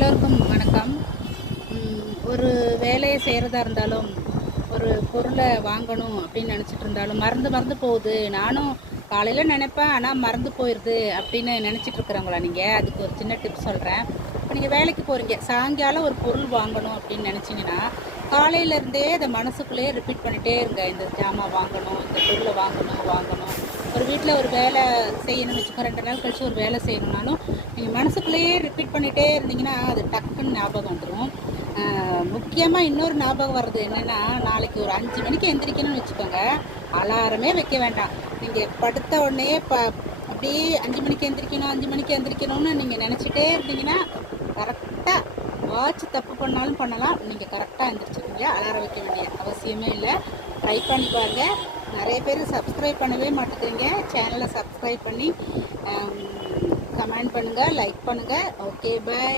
எல்லோருக்கும் வணக்கம். ஒரு வேலையை செய்கிறதா இருந்தாலும், ஒரு பொருளை வாங்கணும் அப்படின்னு நினச்சிட்டு இருந்தாலும் மறந்து போகுது. நானும் காலையில் நினைப்பேன், ஆனால் மறந்து போயிடுது அப்படின்னு நினச்சிட்டு இருக்கிறவங்களா நீங்கள்? அதுக்கு ஒரு சின்ன டிப்ஸ் சொல்கிறேன். இப்போ நீங்கள் வேலைக்கு போகிறீங்க, சாயங்காலம் ஒரு பொருள் வாங்கணும் அப்படின்னு நினச்சிங்கன்னா, காலையிலேருந்தே அதை மனசுக்குள்ளேயே ரிப்பீட் பண்ணிகிட்டே இருங்க. இந்த ஜாமான் வாங்கணும், இந்த பொருளை வாங்கணும். ஒரு வீட்டில் ஒரு வேலை செய்யணும்னு வச்சுக்கோ, 2 நாள் கழித்து ஒரு வேலை செய்யணும்னாலும் நீங்கள் மனசுக்குள்ளேயே ரிப்பீட் பண்ணிகிட்டே இருந்தீங்கன்னா அது டக்குன்னு ஞாபகம் வந்துடும். முக்கியமாக இன்னொரு ஞாபகம் வர்றது என்னென்னா, நாளைக்கு ஒரு 5 மணிக்கு எந்திரிக்கணும்னு வச்சுக்கோங்க, அலாரமே வைக்க வேண்டாம். நீங்கள் படுத்த உடனே அப்படியே 5 மணிக்கு எந்திரிக்கணும்னு நீங்கள் நினச்சிட்டே இருந்தீங்கன்னா கரெக்டாக வாட்ச் தப்பு பண்ணாலும் பண்ணலாம், நீங்கள் கரெக்டாக எந்திரிச்சிருவீங்க. அலாரம் வைக்க வேண்டிய அவசியமே இல்லை. ட்ரை பண்ணி பாருங்கள். நிறைய பேர் சப்ஸ்கிரைப் பண்ணவே மாட்டேங்கிறீங்க. சேனலை சப்ஸ்கிரைப் பண்ணி கமெண்ட் பண்ணுங்கள், லைக் பண்ணுங்கள். Okay, by.